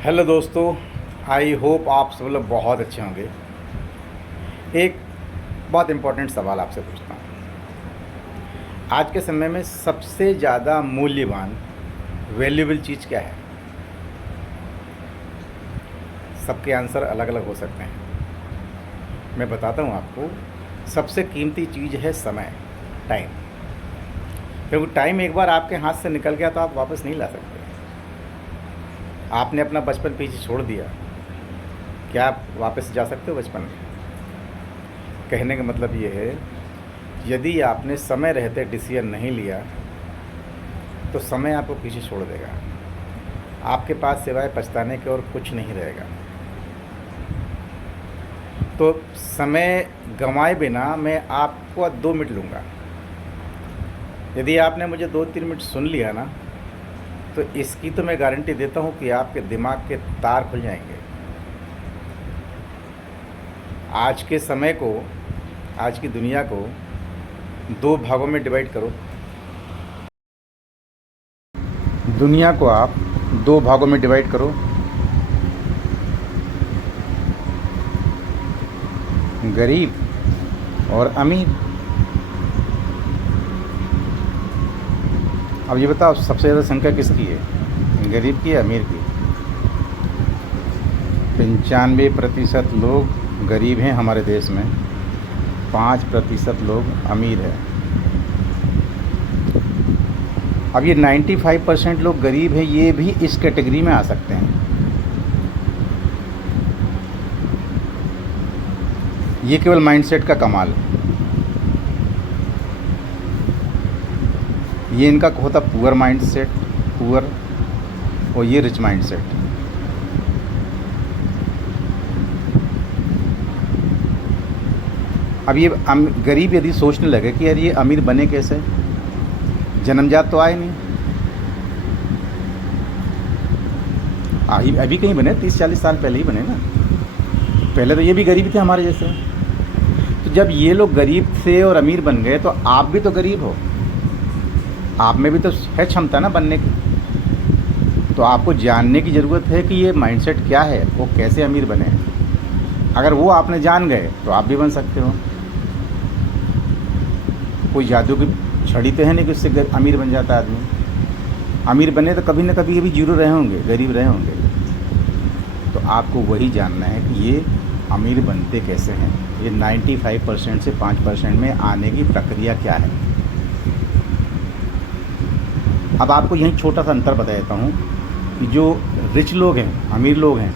Hello दोस्तों, I hope आप सब लोग बहुत अच्छे होंगे। एक बहुत इम्पोर्टेंट सवाल आपसे पूछता हूँ। आज के समय में सबसे ज़्यादा मूल्यवान वैल्यूएबल चीज़ क्या है? सबके आंसर अलग अलग हो सकते हैं। मैं बताता हूँ आपको। सबसे कीमती चीज़ है समय, टाइम। क्योंकि टाइम एक बार आपके हाथ से निकल गया तो आप वापस नहीं ला सकते। आपने अपना बचपन पीछे छोड़ दिया, क्या आप वापस जा सकते हो बचपन में? कहने का मतलब ये है, यदि आपने समय रहते डिसीजन नहीं लिया तो समय आपको पीछे छोड़ देगा। आपके पास सिवाय पछताने के और कुछ नहीं रहेगा। तो समय गंवाए बिना मैं आपको 2 मिनट लूँगा। यदि आपने मुझे 2-3 मिनट सुन लिया ना, तो इसकी तो मैं गारंटी देता हूँ कि आपके दिमाग के तार खुल जाएंगे। आज के समय को, आज की दुनिया को 2 भागों में डिवाइड करो। दुनिया को आप 2 भागों में डिवाइड करो। गरीब और अमीर। अब ये बताओ, सबसे ज़्यादा संख्या किसकी है, गरीब की या अमीर की? 95% लोग गरीब हैं हमारे देश में, 5% लोग अमीर हैं। अब ये 95% लोग गरीब हैं, ये भी इस कैटेगरी में आ सकते हैं। ये केवल माइंडसेट का कमाल है। ये इनका होता पुअर माइंडसेट, पुअर, और ये रिच माइंडसेट। अब ये गरीब यदि सोचने लगे कि यार ये अमीर बने कैसे, जन्मजात तो आए नहीं, अभी कहीं बने, 30-40 साल पहले ही बने ना। पहले तो ये भी गरीब थे हमारे जैसे। तो जब ये लोग गरीब थे और अमीर बन गए, तो आप भी तो गरीब हो, आप में भी तो है क्षमता ना बनने की। तो आपको जानने की ज़रूरत है कि ये माइंडसेट क्या है, वो कैसे अमीर बने। अगर वो आपने जान गए तो आप भी बन सकते हो। कोई जादू की छड़ी तो है नहीं कि उससे अमीर बन जाता है आदमी। अमीर बने तो कभी ना कभी ये भी जीरो रहे होंगे, गरीब रहे होंगे। तो आपको वही जानना है कि ये अमीर बनते कैसे हैं, ये 95% से 5% में आने की प्रक्रिया क्या है। अब आपको यही छोटा सा अंतर बता देता हूँ कि जो रिच लोग हैं, अमीर लोग हैं,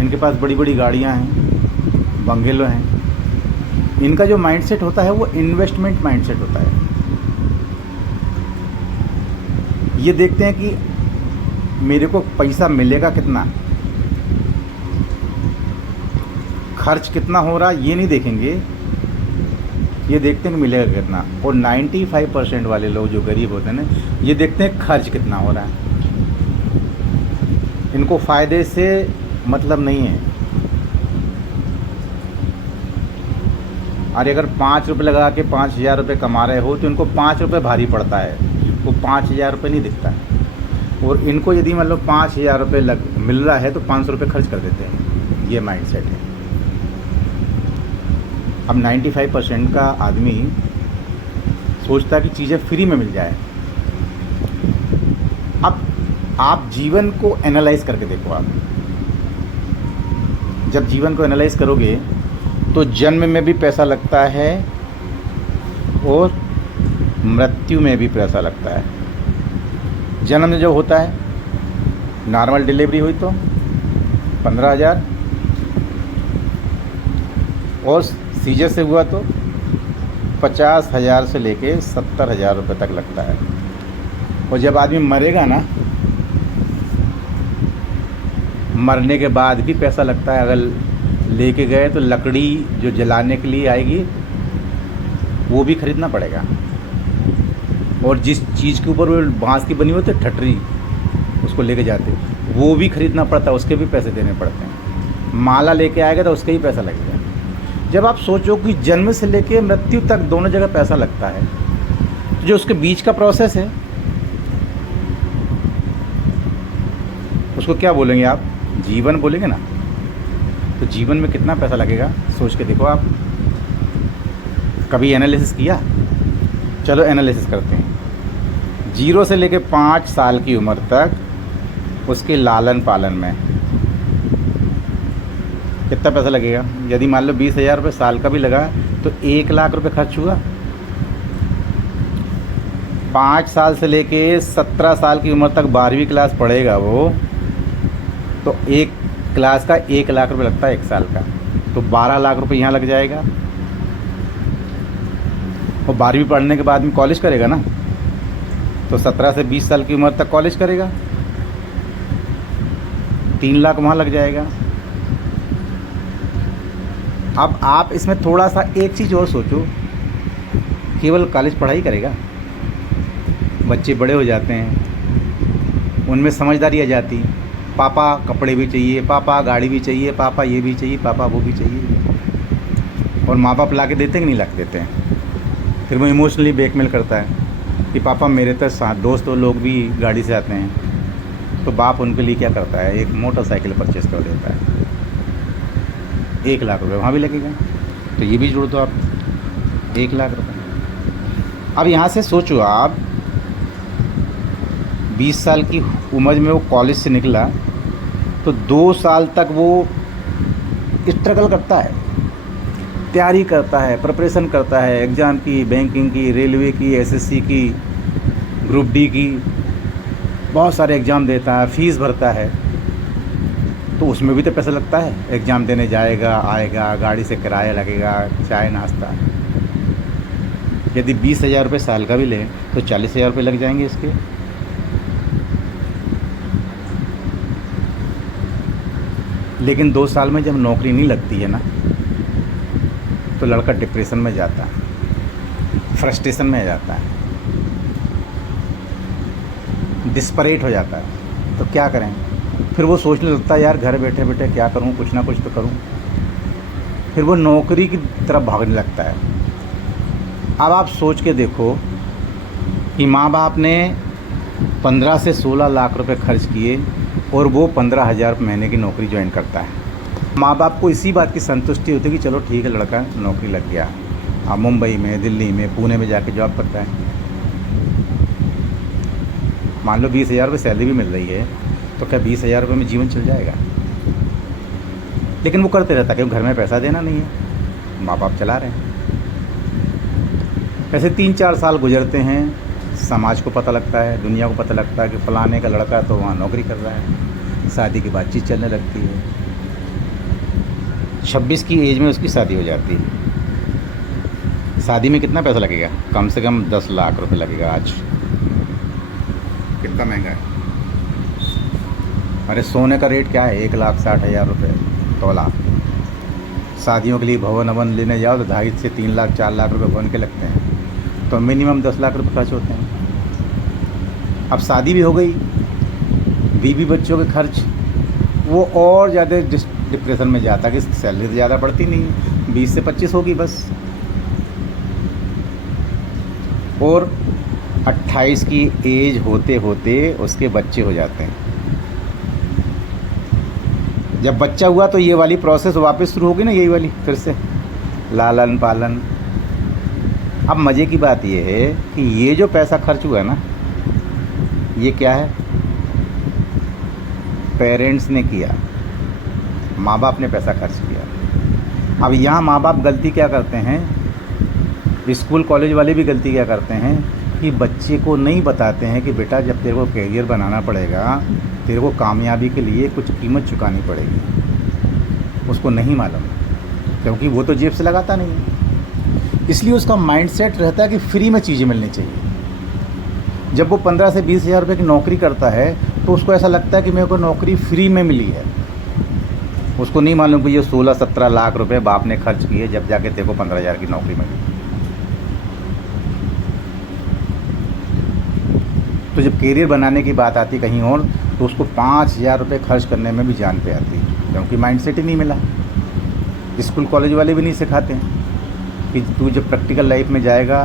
इनके पास बड़ी बड़ी गाड़ियाँ हैं, बंगले हैं। इनका जो माइंडसेट होता है वो इन्वेस्टमेंट माइंडसेट होता है। ये देखते हैं कि मेरे को पैसा मिलेगा कितना, खर्च कितना हो रहा, ये नहीं देखेंगे, ये देखते हैं कि मिलेगा कितना। और 95% वाले लोग जो गरीब होते हैं ना, ये देखते हैं खर्च कितना हो रहा है। इनको फ़ायदे से मतलब नहीं है। अरे अगर 5 रुपये लगा के 5,000 रुपये कमा रहे हो तो इनको 5 रुपये भारी पड़ता है, वो 5,000 रुपये नहीं दिखता है। और इनको यदि मतलब 5,000 रुपये मिल रहा है तो 500 रुपये खर्च कर देते हैं। ये माइंडसेट है। अब 95% का आदमी सोचता है कि चीज़ें फ्री में मिल जाए। अब आप जीवन को एनालाइज करके देखो। आप जब जीवन को एनालाइज करोगे तो जन्म में भी पैसा लगता है और मृत्यु में भी पैसा लगता है। जन्म में जो होता है, नॉर्मल डिलीवरी हुई तो 15,000, और सीजर से हुआ तो 50,000 से लेके 70,000 रुपये तक लगता है। और जब आदमी मरेगा ना, मरने के बाद भी पैसा लगता है। अगर लेके गए तो लकड़ी जो जलाने के लिए आएगी वो भी खरीदना पड़ेगा। और जिस चीज़ के ऊपर वो बांस की बनी होती है ठटरी, उसको लेके जाते वो भी खरीदना पड़ता है, उसके भी पैसे देने पड़ते हैं। माला लेके आएगा तो उसका ही पैसा लगेगा। जब आप सोचो कि जन्म से लेके मृत्यु तक दोनों जगह पैसा लगता है, तो जो उसके बीच का प्रोसेस है उसको क्या बोलेंगे आप? जीवन बोलेंगे ना। तो जीवन में कितना पैसा लगेगा सोच के देखो आप। कभी एनालिसिस किया? चलो एनालिसिस करते हैं। 0 से लेके 5 साल की उम्र तक उसके लालन पालन में कितना पैसा लगेगा? यदि मान लो 20,000 रुपये साल का भी लगा तो 1,00,000 रुपये खर्च हुआ। 5 साल से लेके 17 साल की उम्र तक 12वीं क्लास पढ़ेगा वो, तो एक क्लास का 1,00,000 रुपये लगता है 1 साल का, तो 12,00,000 रुपये यहाँ लग जाएगा। और 12वीं पढ़ने के बाद में कॉलेज करेगा ना, तो 17 से 20 साल की उम्र तक कॉलेज करेगा, 3,00,000 वहाँ लग जाएगा। अब आप इसमें थोड़ा सा एक चीज़ और सोचो, केवल कॉलेज पढ़ाई करेगा? बच्चे बड़े हो जाते हैं, उनमें समझदारी आ जाती, पापा कपड़े भी चाहिए, पापा गाड़ी भी चाहिए, पापा ये भी चाहिए, पापा वो भी चाहिए, और माँ बाप ला के देते कि नहीं ला के देते हैं। फिर वो इमोशनली ब्लैकमेल करता है कि पापा मेरे तो साथ दोस्त लोग भी गाड़ी से आते हैं, तो बाप उनके लिए क्या करता है, एक मोटरसाइकिल परचेज़ कर देता है। 1,00,000 रुपये वहाँ भी लगेगा, तो ये भी जोड़ दो आप, 1,00,000 रुपये। अब यहाँ से सोचो आप, 20 साल की उम्र में वो कॉलेज से निकला तो 2 साल तक वो स्ट्रगल करता है, तैयारी करता है, प्रिपरेशन करता है एग्ज़ाम की, बैंकिंग की, रेलवे की, एसएससी की, ग्रुप डी की, बहुत सारे एग्ज़ाम देता है, फ़ीस भरता है, तो उसमें भी तो पैसा लगता है। एग्ज़ाम देने जाएगा, आएगा, गाड़ी से किराया लगेगा, चाय नाश्ता। यदि 20,000 रुपये साल का भी लें तो 40,000 रुपये लग जाएंगे इसके। लेकिन 2 साल में जब नौकरी नहीं लगती है ना, तो लड़का डिप्रेशन में जाता है, फ्रस्ट्रेशन में जाता है, डिस्परेट हो जाता है। तो क्या करें? फिर वो सोचने लगता है यार घर बैठे बैठे क्या करूं, कुछ ना कुछ तो करूं। फिर वो नौकरी की तरफ भागने लगता है। अब आप सोच के देखो कि माँ बाप ने 15 से 16 लाख रुपए खर्च किए और वो 15,000 महीने की नौकरी ज्वाइन करता है। माँ बाप को इसी बात की संतुष्टि होती है कि चलो ठीक है, लड़का नौकरी लग गया, अब मुंबई में, दिल्ली में, पुणे में जाके जॉब करता है। मान लो 20,000 रुपये सैलरी भी मिल रही है, तो क्या 20,000 रुपये में जीवन चल जाएगा? लेकिन वो करते रहता है क्योंकि घर में पैसा देना नहीं है, माँ बाप चला रहे हैं। ऐसे 3-4 साल गुजरते हैं, समाज को पता लगता है, दुनिया को पता लगता है कि फ़लाने का लड़का तो वहाँ नौकरी कर रहा है। शादी की बातचीत चलने लगती है। 26 की एज में उसकी शादी हो जाती है। शादी में कितना पैसा लगेगा? कम से कम 10 लाख रुपए लगेगा। आज कितना महंगा है। अरे सोने का रेट क्या है? 1,60,000 रुपये तोला। शादियों के लिए भवन अवन लेने जाओ तो 2.5 से 3 लाख 4 लाख रुपए भवन के लगते हैं, तो मिनिमम 10 लाख रुपए खर्च होते हैं। अब शादी भी हो गई, बीवी बच्चों के खर्च, वो और ज़्यादा डिप्रेशन में जाता कि सैलरी तो ज़्यादा बढ़ती नहीं, 20 से 25 होगी बस। और 28 की एज होते होते उसके बच्चे हो जाते हैं। जब बच्चा हुआ तो ये वाली प्रोसेस वापस शुरू होगी ना, यही वाली फिर से लालन पालन। अब मज़े की बात ये है कि ये जो पैसा खर्च हुआ ना, ये क्या है? पेरेंट्स ने किया, माँ बाप ने पैसा खर्च किया। अब यहाँ माँ बाप गलती क्या करते हैं, स्कूल कॉलेज वाले भी गलती क्या करते हैं कि बच्चे को नहीं बताते हैं कि बेटा जब तेरे को कैरियर बनाना पड़ेगा, तेरे को कामयाबी के लिए कुछ कीमत चुकानी पड़ेगी। उसको नहीं मालूम, क्योंकि वो तो जेब से लगाता नहीं है। इसलिए उसका माइंडसेट रहता है कि फ्री में चीज़ें मिलनी चाहिए। जब वो 15 से 20,000 रुपये की नौकरी करता है तो उसको ऐसा लगता है कि मेरे को नौकरी फ्री में मिली है। उसको नहीं मालूम कि ये 16-17 लाख रुपए बाप ने खर्च किए, जब जाके तेरे को 15,000 की नौकरी मिली। तो जब कैरियर बनाने की बात आती कहीं और, तो उसको 5,000 रुपये खर्च करने में भी जान पे आती है, क्योंकि माइंडसेट ही नहीं मिला। स्कूल कॉलेज वाले भी नहीं सिखाते कि तू जब प्रैक्टिकल लाइफ में जाएगा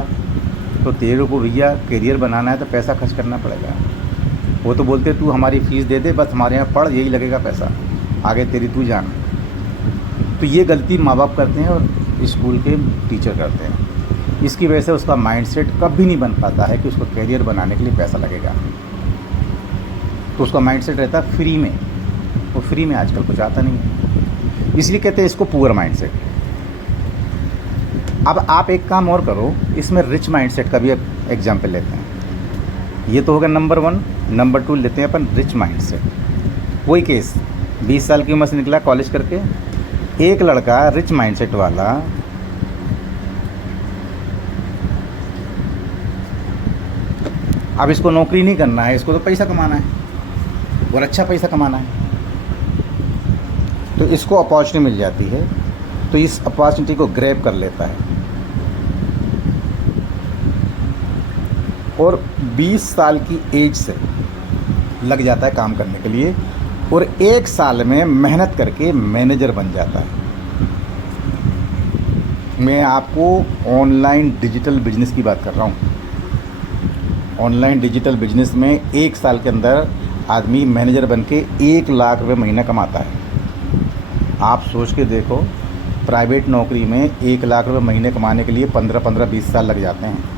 तो तेरे को भैया कैरियर बनाना है तो पैसा खर्च करना पड़ेगा। वो तो बोलते तू हमारी फ़ीस दे दे, बस हमारे यहाँ पढ़, यही लगेगा पैसा, आगे तेरी तू जान। तो ये गलती माँ बाप करते हैं और स्कूल के टीचर करते हैं। इसकी वजह से उसका माइंडसेट कभी नहीं बन पाता है कि उसको करियर बनाने के लिए पैसा लगेगा। तो उसका माइंडसेट रहता है फ्री में, वो फ्री में आजकल कुछ आता नहीं है, इसलिए कहते हैं इसको पुअर माइंडसेट। अब आप एक काम और करो, इसमें रिच माइंडसेट का भी एग्जाम्पल लेते हैं। ये तो होगा नंबर 1। नंबर 2 लेते हैं अपन रिच माइंडसेट। वही केस, 20 साल की उम्र से निकला कॉलेज करके, एक लड़का रिच माइंडसेट वाला अब इसको नौकरी नहीं करना है, इसको तो पैसा कमाना है और अच्छा पैसा कमाना है। तो इसको अपॉर्चुनिटी मिल जाती है, तो इस अपॉर्चुनिटी को ग्रैब कर लेता है और 20 साल की एज से लग जाता है काम करने के लिए और 1 साल में मेहनत करके मैनेजर बन जाता है। मैं आपको ऑनलाइन डिजिटल बिजनेस की बात कर रहा हूँ। ऑनलाइन डिजिटल बिजनेस में 1 साल के अंदर आदमी मैनेजर बन के 1 लाख रुपये महीना कमाता है। आप सोच के देखो, प्राइवेट नौकरी में 1 लाख रुपये महीने कमाने के लिए 15-20 साल लग जाते हैं।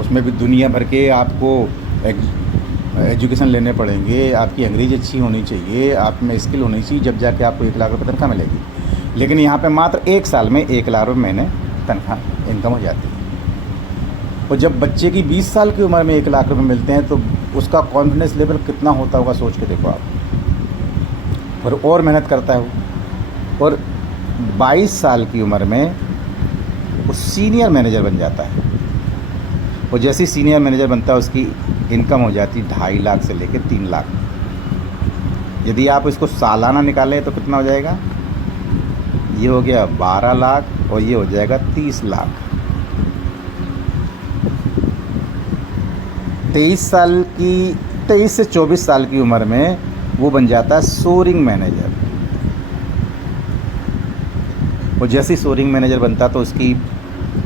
उसमें भी दुनिया भर के आपको एजुकेशन लेने पड़ेंगे, आपकी अंग्रेज़ी अच्छी होनी चाहिए, आप में स्किल होनी चाहिए, जब जाके आपको 1 लाख रुपये तनख्वाह मिलेगी। लेकिन यहाँ पे मात्र 1 साल में 1 लाख रुपये महीने तनख्वाह इनकम हो जाती है। और जब बच्चे की 20 साल की उम्र में 1 लाख रुपये मिलते हैं तो उसका कॉन्फिडेंस लेवल कितना होता होगा, सोच के देखो आप। और मेहनत करता है वो, और 22 साल की उम्र में वो सीनियर मैनेजर बन जाता है। और जैसे ही सीनियर मैनेजर बनता है उसकी इनकम हो जाती है 2.5 लाख से लेकर 3 लाख। यदि आप इसको सालाना निकालें तो कितना हो जाएगा, ये हो गया 12 लाख और ये हो जाएगा 30 लाख। 23 से 24 साल की उम्र में वो बन जाता है सोरिंग मैनेजर। और जैसे ही सोरिंग मैनेजर बनता तो उसकी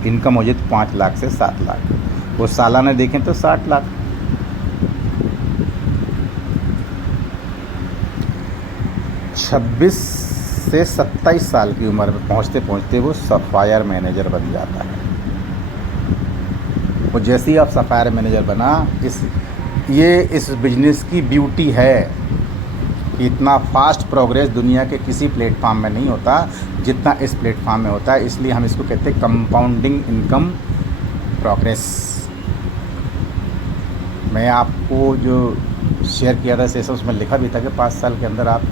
इनकम हो जाती 5 लाख से 7 लाख। वो सालाना देखें तो 60 लाख। छब्बीस से 27 साल की उम्र में पहुंचते पहुंचते वो सफ़ायर मैनेजर बन जाता है। और जैसे ही आप सफ़ायर मैनेजर बना, इस बिजनेस की ब्यूटी है कि इतना फास्ट प्रोग्रेस दुनिया के किसी प्लेटफार्म में नहीं होता जितना इस प्लेटफार्म में होता है। इसलिए हम इसको कहते हैं कंपाउंडिंग इनकम प्रोग्रेस। मैं आपको जो शेयर किया था सेशन, उसमें लिखा भी था कि 5 साल के अंदर आप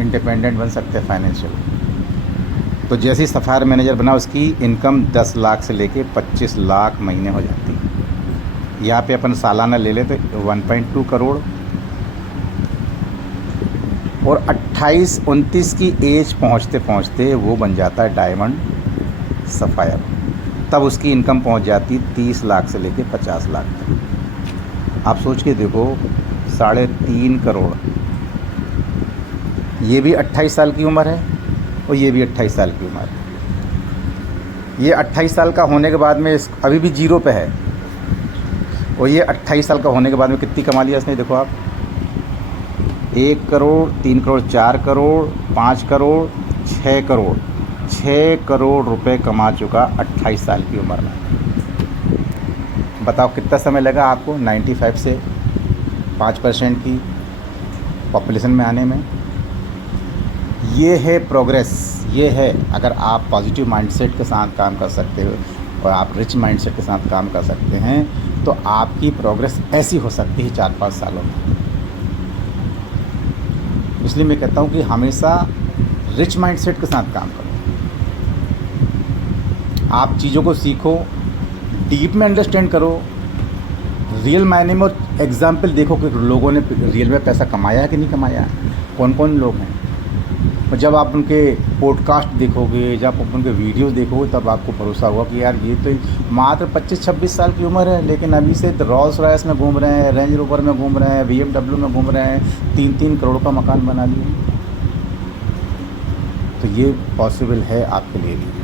इंडिपेंडेंट बन सकते हैं फाइनेंशियल। तो जैसे ही सफ़ायर मैनेजर बना उसकी इनकम 10 लाख से लेके 25 लाख महीने हो जाती है। यहाँ पे अपन सालाना ले लें तो 1.2 करोड़। और 28-29 की एज पहुँचते पहुँचते वो बन जाता है डायमंड सफ़ायर। तब उसकी इनकम पहुँच जाती 30 लाख से लेके 50 लाख तक। आप सोच के देखो, 3.5 करोड़। ये भी 28 साल की उम्र है और ये भी 28 साल की उम्र है। ये 28 साल का होने के बाद में अभी भी 0 पे है, और ये 28 साल का होने के बाद में कितनी कमा लिया इसने, देखो आप। 1 करोड़, 3 करोड़, 4 करोड़, 5 करोड़, 6 करोड़, 6 करोड़ रुपए कमा चुका 28 साल की उम्र में। बताओ कितना समय लगा आपको 95 से 5% की पॉपुलेशन में आने में। ये है प्रोग्रेस, ये है अगर आप पॉजिटिव माइंडसेट के साथ काम कर सकते हो और आप रिच माइंडसेट के साथ काम कर सकते हैं, तो आपकी प्रोग्रेस ऐसी हो सकती है 4-5 सालों में। इसलिए मैं कहता हूँ कि हमेशा रिच माइंडसेट के साथ काम करो। आप चीज़ों को सीखो, डीप में अंडरस्टैंड करो, रियल मायने में। और एग्जाम्पल देखो कि लोगों ने रियल में पैसा कमाया है कि नहीं कमाया, कौन कौन लोग हैं। और जब आप उनके पॉडकास्ट देखोगे, जब आप उनके वीडियोस देखोगे, तब आपको भरोसा होगा कि यार ये तो मात्र 25-26 साल की उम्र है, लेकिन अभी से रॉल्स रॉयस में घूम रहे हैं, रेंज रोवर में घूम रहे हैं, BMW में घूम रहे हैं, 3-3 करोड़ का मकान बना लिए। तो ये पॉसिबल है आपके लिए भी।